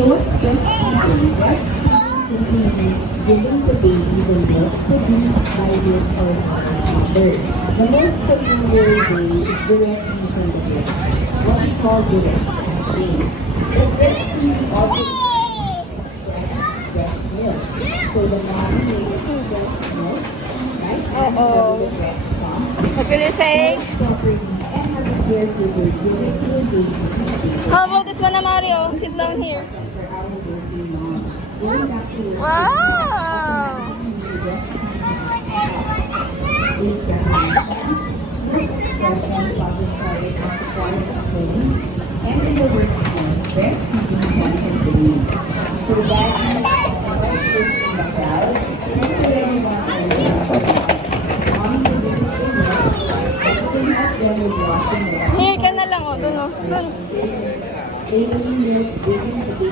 So what's breastfeeding? Breastfeeding means giving the baby the milk produced by his or her mother. The most familiar way is directly from the breast, what we call direct catching. But breastfeeding also express breast milk. So the mommy makes breast milk, right? Uh-oh. The breast pump. What will you say? Properly and have a caretaker give it to the baby. How about this one, Mario? Sit down here. For our working moms. Going back to work. Wow! Expression probably started as a part of home and in the workplace, breastfeeding can continue. So that is our first in the crowd. This is already one of mommy produces the milk. We can help them with washing the Here ka na lang, oh. Doon, oh. Doon. baby milk, baby the baby